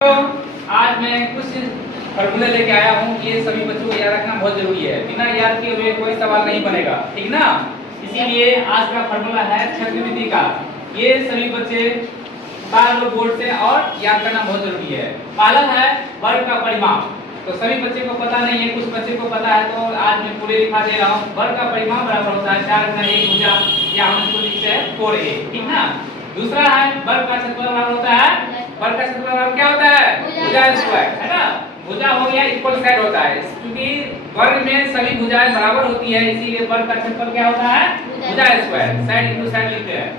तो आज मैं कुछ फॉर्मूले लेके आया हूँ। ये सभी बच्चों को याद रखना बहुत जरूरी है। बिना याद किए हुए कोई सवाल नहीं बनेगा, ठीक ना। इसीलिए आज का फॉर्मूला है चक्रवृद्धि का। ये सभी बच्चे बार बार बोर्ड से और याद करना बहुत जरूरी है। पहला है वर्ग का परिमाप। तो सभी बच्चे को पता नहीं है, कुछ बच्चे को पता है, तो आज मैं पूरे लिखा दे रहा हूँ। वर्ग का परिमाप बराबर होता है 4 गुना 1 भुजा, या हम इसको लिखते हैं 4a, ठीक ना। दूसरा है वर्ग का क्षेत्रफल बराबर होता है, वर्ग का क्षेत्रफल बराबर क्या होता है, भुजा स्क्वायर, है ना। भुजा हो गया इक्वल साइड होता है, क्योंकि वर्ग में सभी भुजाएं बराबर होती है, इसीलिए वर्ग का क्षेत्रफल क्या होता है, भुजा स्क्वायर। साइड इनटू साइड लिखते हैं।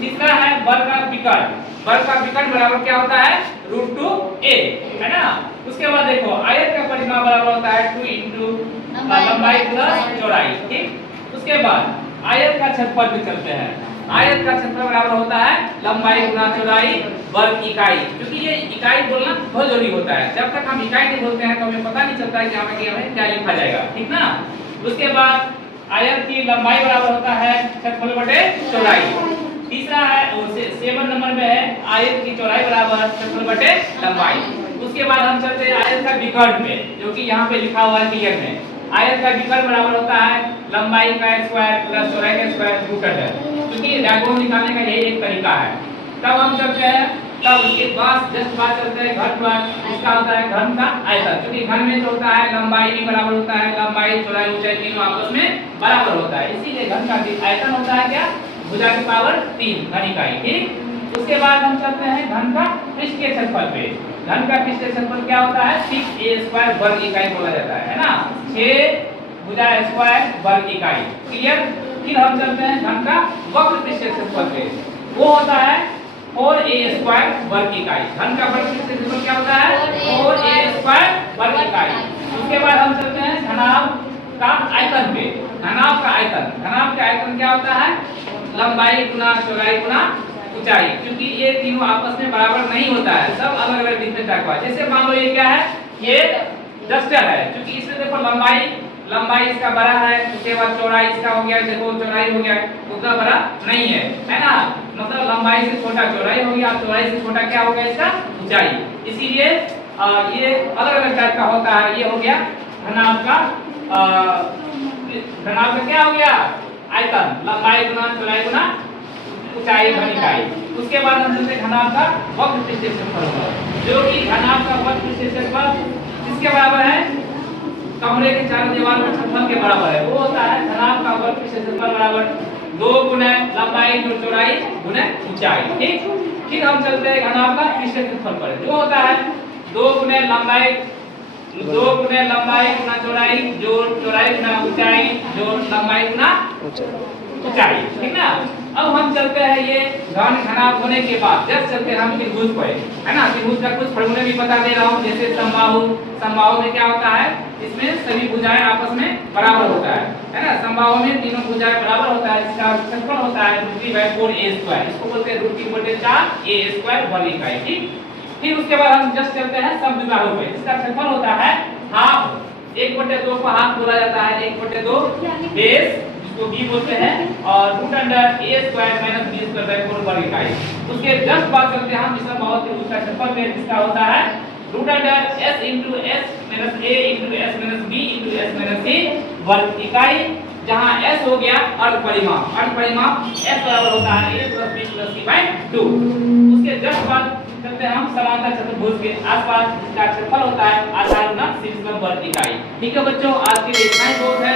तीसरा है वर्ग का विकर्ण। वर्ग का विकर्ण बराबर क्या होता है, √2a, है ना। उसके बाद देखो आयत का परिमाप बराबर होता है 2 इंटू लंबाई प्लस चौड़ाई, ठीक। उसके बाद आयत का क्षेत्रफल पे चलते हैं। आयत का क्षेत्रफल बराबर होता है लंबाई गुना चौड़ाई वर्ग इकाई, क्योंकि ये इकाई बोलना बहुत जरूरी होता है। जब तक हम इकाई नहीं बोलते हैं तो हमें पता नहीं चलता है कि हमें क्या लिखा जाएगा, ठीक ना। उसके बाद आयत की लंबाई बराबर होता है क्षेत्रफल बटे चौड़ाई। तीसरा है 7 नंबर में है आयत की चौड़ाई बराबर क्षेत्रफल बटे लंबाई। उसके बाद हम चलते हैं आयत का विकर्ण पे, जो कि यहाँ पे लिखा हुआ है क्लियर में। आयत का विकर्ण बराबर होता है लंबाई का स्क्वायर प्लस चौड़ाई का स्क्वायर √2, क्योंकि डायगोनल निकालने का यही एक तरीका है। तब हम चलते हैं, तब उसके बाद जस्ट बात चलते हैं घन पर। इसका होता है घन का आयतन, क्योंकि घन में जो होता है लंबाई भी बराबर होता है, लंबाई चौड़ाई ऊंचाई तीनों आपस में बराबर होता है, इसीलिए घन का आयतन होता है क्या, भुजा की पावर 3 घन इकाई, ठीक। उसके बाद हम चलते हैं घन का पृष्ठीय क्षेत्रफल पे। घन का पृष्ठीय क्षेत्रफल क्या होता है, 6a² वर्ग इकाई बोला जाता है ना। 6 भुजा स्क्वायर वर्ग इकाई, क्लियर। फिर हम चलते हैं घन का वक्र पृष्ठीय क्षेत्रफल पे, वो होता है 4a² वर्ग इकाई। घन का वक्र पृष्ठीय क्षेत्रफल क्या होता है, 4a² वर्ग इकाई। उसके बाद हम चलते हैं घनाभ का आयतन पे। घनाभ का आयतन, घनाभ का आयतन क्या होता है, लंबाई गुना चौड़ाई गुना ऊंचाई, क्योंकि ये तीनों आपस में बराबर नहीं होता है, सब अलग अलग डिफरेंट टाइप का। जैसे मान लो ये क्या है, ये डस्टर है, क्योंकि इसमें देखो लंबाई इसका बड़ा है, उसके बाद चौड़ाई इसका हो गया, देखो चौड़ाई हो गया उतना बड़ा नहीं है ना। मतलब लंबाई से छोटा चौड़ाई हो गया, चौड़ाई से छोटा क्या हो गया, इसका ऊंचाई। इसीलिए ये अलग अलग टाइप का होता है। ये हो गया घनाभ का, घनाभ का क्या हो गया, आयतन, लंबाई गुना चौड़ाई गुना ऊंचाई घन इकाई। उसके बाद हम चलते हैं घनाभ का वक्र पृष्ठीय क्षेत्रफल, जो कि घनाभ का वक्र पृष्ठीय क्षेत्रफल किसके बराबर है, कमरे के चारों दीवार के क्षेत्रफल के बराबर है। वो होता है घनाभ का वक्र पृष्ठीय क्षेत्रफल बराबर 2 गुना लंबाई गुना चौड़ाई गुना ऊंचाई, ठीक। फिर हम चलते हैं घनाभ का पृष्ठीय क्षेत्रफल पर, जो होता है 2 गुना लंबाई गुना चौड़ाई जोड़ चौड़ाई गुना ऊंचाई जोड़ लंबाई गुना ऊंचाई, ठीक ना। अब हम चलते हैं ये घन घनाभ होने के बाद जब चलते हैं हम त्रिभुज पर, है ना। त्रिभुज का कुछ फॉर्मूले भी बता दे रहा हूँ। जैसे समबाहु में क्या होता है, इसमें सभी भुजाएं आपस में बराबर होता है ना। समबाहु में तीनों भुजाएं बराबर होता है, इसका क्षेत्रफल होता है √3/4a², इसको बोलते हैं √3/4a² वर्ग इकाई, ठीक। फिर उसके बाद हम जस्ट चलते हैं समद्विबाहु पे। इसका क्षेत्रफल होता है हाफ, 1/2 को हाफ बोला जाता है, 1/2 बेस जिसको b बोलते हैं, और √a² - b² वर्ग इकाई। उसके जस्ट बाद चलते हैं हम समबाहु त्रिभुज का क्षेत्रफल पे, जिसका होता है √s × s - a × s - b × s - c वर्ग इकाई, जहां s हो गया अर्ध परिमाप। अर्ध परिमाप s बराबर होता है a + b + c/2। उसके जस्ट बाद चलते हैं हम समांतर चतुर्भुज के आसपास, जिसका क्षेत्रफल होता है आधार गुना शीर्ष वर्ग इकाई। ठीक है बच्चों, आज के लिए इतना ही बहुत है।